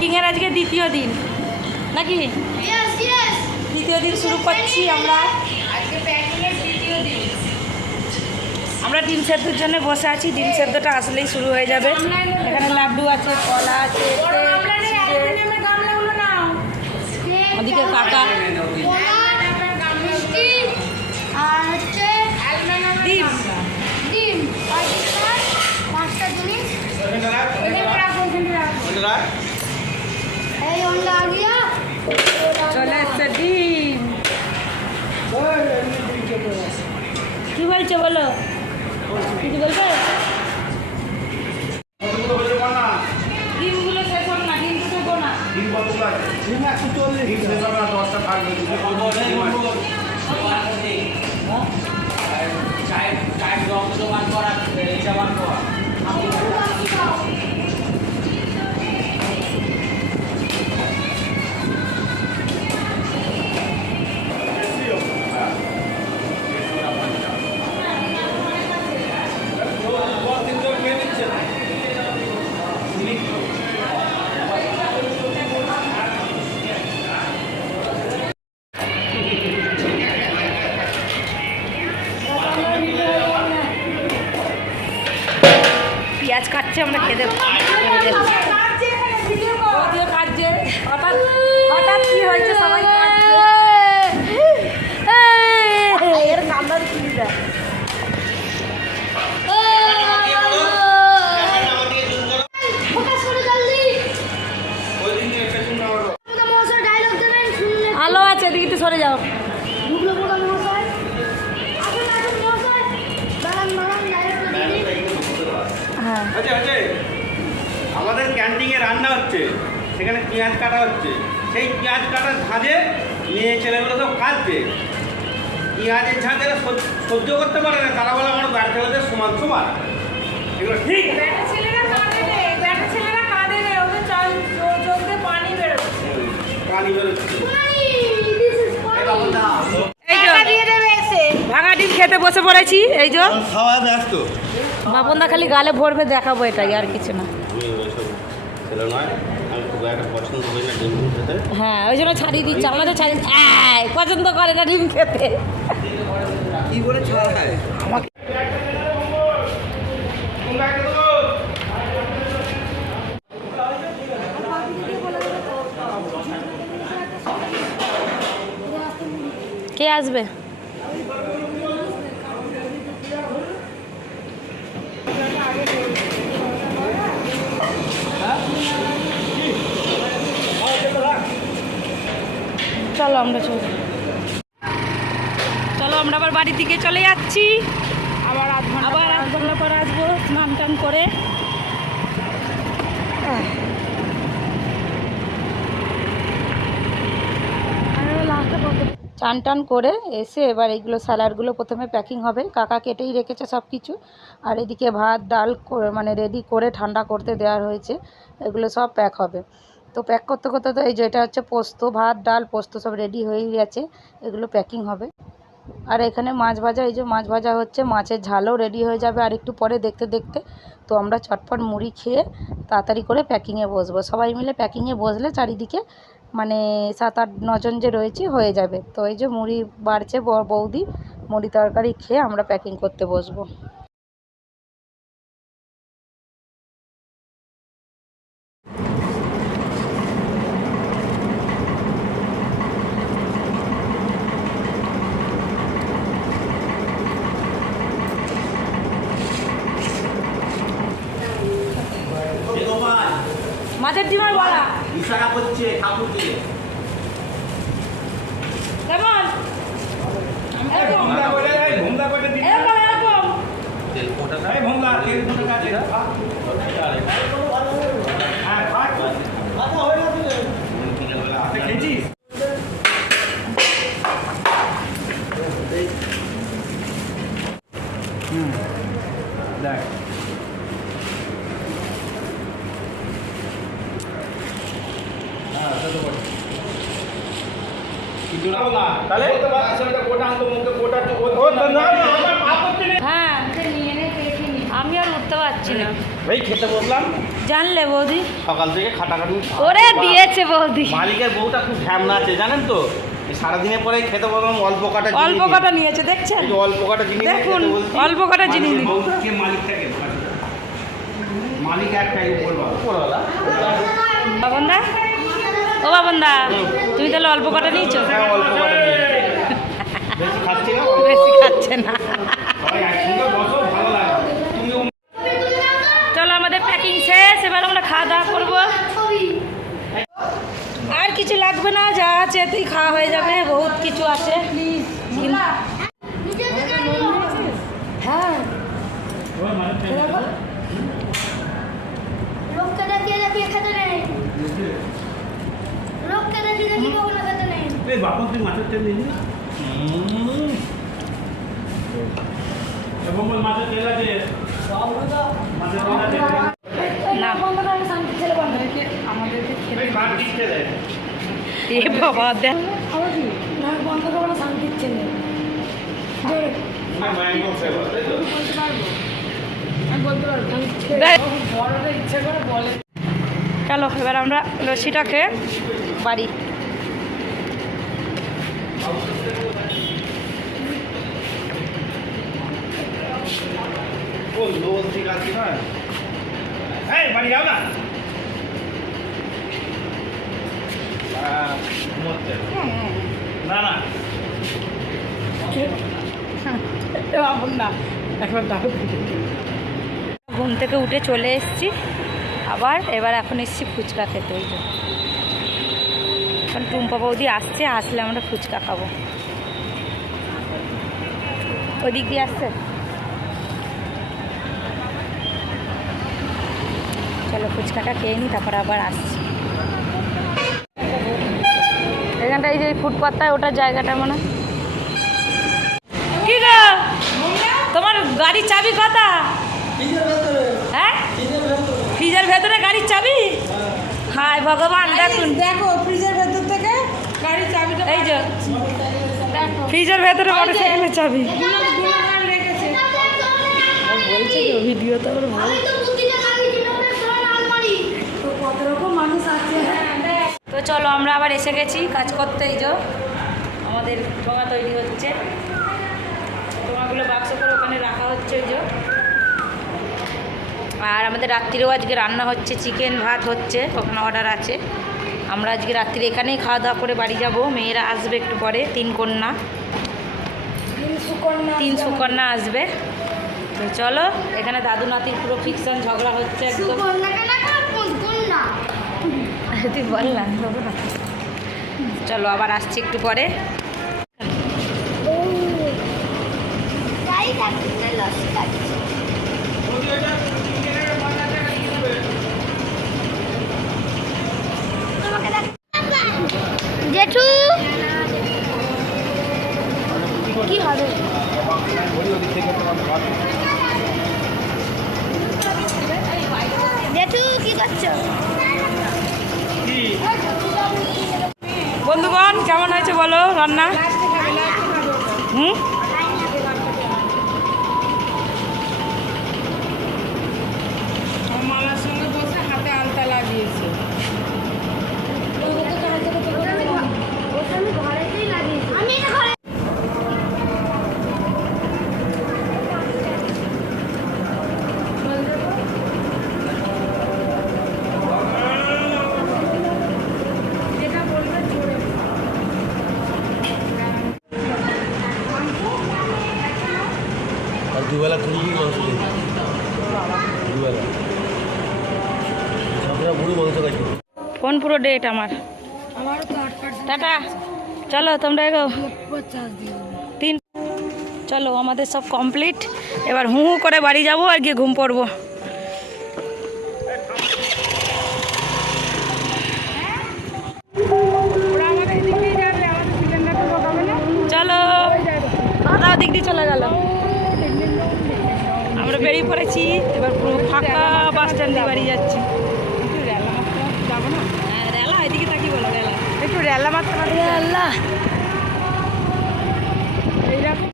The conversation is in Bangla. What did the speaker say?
প্যাকিংয়ের আজকে দ্বিতীয় দিন নাকি? দ্বিতীয় দিন শুরু করছি আমরা। আজকে প্যাকিংয়ের দ্বিতীয় দিন। আমরা ডিম সেদ্ধর জন্য বসে আছি। ডিম সেদ্ধটা আসলেই শুরু হয়ে যাবে। এখানে লাড্ডু আছে, কলা আছে, ওদিকে কাকা ডিম চলে এসছে ডিম। কি বলছে বলো, কিছু বলবে? ডিমগুলো শেষ হোক না, ডিম দেবো না। পেঁয়াজ কাটছে, আমরা খেতে কাটছে। হঠাৎ কি হয়েছে, সবাই এর কান্নার কি দেয়। আলো আছে, এদিকে একটু সরে যাও। হ্যাঁ, আমাদের ক্যান্টিনে রান্না হচ্ছে, সেখানে পেঁয়াজ কাটা হচ্ছে। সেই পেঁয়াজ কাটার ঝাঁঝে মেয়ে ছেলেগুলো সব কাঁদছে। পেঁয়াজের ঝাঁঝে সহ্য করতে পারে না, তারা বলে আমার ব্যাট ছেলেদের সমান সমান। এগুলো ঠিক পানি বেরোচ্ছে। ভাঙা ডিম খেতে বসে পড়েছি। এই যে খাওয়া ব্যস্ত বাপনদা খালি গালে ভরবে দেখাবো, এটাই আর কিছু না। হ্যাঁ, ওই জন্য ছাড়িয়ে দিচ্ছে। আমাদের পছন্দ করে না ডিম খেতে। কি বলে ছাড়ায় আমাকে। কে আসবে? চলো আমরা আমরা আবার বাড়ির দিকে চলে যাচ্ছি। আবার আধ ঘন্টা পর আসবো স্নান টান করে। চান টান করে এসে এবার এইগুলো স্যালাডগুলো প্রথমে প্যাকিং হবে। কাকা কেটেই রেখেছে সব কিছু। আর এদিকে ভাত ডাল মানে রেডি করে ঠান্ডা করতে দেওয়া হয়েছে। এগুলো সব প্যাক হবে। তো প্যাক করতে করতে তো এই যে এটা হচ্ছে পোস্ত, ভাত ডাল পোস্ত সব রেডি হয়ে গেছে। এগুলো প্যাকিং হবে। আর এখানে মাছ ভাজা, এই যে মাছ ভাজা হচ্ছে, মাছের ঝালও রেডি হয়ে যাবে আর একটু পরে দেখতে দেখতে। তো আমরা চটপট মুড়ি খেয়ে তাড়াতাড়ি করে প্যাকিংয়ে বসবো। সবাই মিলে প্যাকিংয়ে বসলে চারিদিকে মানে 7-8-9 জন যে রয়েছে হয়ে যাবে। তো এই যে মুড়ি বাড়ছে বৌদি, মুড়ি তরকারি খেয়ে আমরা প্যাকিং করতে বসবো। মাছের ডিমের বড়া ইশারা করছে ঠাকুরকে। কেমন? এরকম তেল কোটা নাই ভোংলা তেল কোটা কাটে। হ্যাঁ ভাত কথা হয়ে গেছে। আপনি খেয়েছিস? দেখ হ্যাঁ, আমি আর উঠতে পারছি না। ভাই খেতে বসলাম, জানলে বৌদি? সকাল থেকে খাটাখাটি। ওরে দিয়েছে বৌদি। মালিকের বউটা খুব ঝ্যামনা আছে জানেন তো, এই সারাদিনের পরে খেতে বললাম অল্প কাটা নিয়েছে দেখছেন, এই যে অল্প কাটা জিনিস দেখুন অল্প কাটা জিনিস। কে মালিক থাকে? মালিক একটাই উপরওয়ালা। বাবনদা, ও বাবনদা, তুমি তাহলে অল্প কাটা নিয়েছো? হ্যাঁ, অল্প কাটা নিয়েছি। বেশি খাচ্ছি না, বেশি খাচ্ছে না। সবাই একসঙ্গে বসো, ভালো লাগে। তুমিও চলো আমাদের প্যাকিং শেষ, এবার আমরা খাওয়া দাওয়া করবো। আর কিছু লাগবে না, যা আছে এতেই খাওয়া হয়ে যাবে, বহুত কিছু আছে। হ্যাঁ বাপন তুই মাছের তেল নিবি? মাছের তেল আছে, মাছের তেল আছে। না এই ভাত দিচ্ছে রে। এ বাবা দেখ, না, ম্যাঙ্গো ফ্লেভার, তাই তো? চলো এবার আমরা লস্যিটা খেয়ে বাড়ি। ও লোল ঠিক আছে না? এই বাড়ি যাও না? ঘুমোচ্ছে। না না ঘুম থেকে উঠে চলে এসেছি আবার, এখন এসেছি ফুচকা খেতে। ওই জন্য এখন টুম্পা বৌদি আসছে, আসলে আমরা ফুচকা খাবো। ওই দিক দিয়ে আসছে, চলো ফুচকাটা খেয়ে নিই, তারপর আবার আসছি। এখানটা এই যে ফুটপাতটায় ওটার জায়গাটা মনে হয়। কি গো, তোমার গাড়ির চাবি কথা? হ্যাঁ, ফ্রিজের ভেতরে গাড়ির চাবি? হায় ভগবান, দেখুন দেখো ফ্রিজের ভেতর থেকে গাড়ির চাবিটা এই যে ফ্রিজের ভেতরে মোটরসাইকেলের চাবি। রেখেছে। বলছে যে ভিডিও তো আবার ভালো। কত রকম মানুষ আছে। তো চলো আমরা আবার এসে গেছি কাজ করতে। এই যে আমাদের ঠোঙা তৈরি হচ্ছে, ঠোঙাগুলো বাক্স করে ওখানে রাখা হচ্ছে। ওই যে আর আমাদের রাত্রিরেও আজকে রান্না হচ্ছে, চিকেন ভাত হচ্ছে, ওখানে অর্ডার আছে। আমরা আজকে রাত্রিরে এখানেই খাওয়া দাওয়া করে বাড়ি যাব। মেয়েরা আসবে একটু পরে, 3 কন্যা, 3 সুকন্যা আসবে। তো চলো, এখানে দাদু নাতির পুরো ফিকশন ঝগড়া হচ্ছে একদম। তুই বল না, চলো আবার আসছি একটু পরে। জেঠু কি হবে? জেঠু কি করছো? বন্ধুগণ কেমন হয়েছে বলো রান্না? হুম, মামার সঙ্গে বসে হাতে আলতা লাগিয়েছে। আমি এটা ঘরে দুবেলা খুঁজলি মাংস খেয়েছি, দুবেলা সবরা বুড়ো মাংস খাচ্ছি। ফোন পুরো ডেট আমার। টাটা, চলো তোমরা এগো। 3 চলো, আমাদের সব কমপ্লিট। এবার হু হু করে বাড়ি যাবো আর গিয়ে ঘুম পড়বো। চলো, দাদা দিক দিয়ে চলে গেল, আমরা বেরিয়ে পড়েছি। এবার পুরো ফাঁকা বাস স্ট্যান্ডে বাড়ি যাচ্ছি। যাবো না, রেলা এদিকে তাকি বলো, রেলা একটু রেলা মারতে রেলা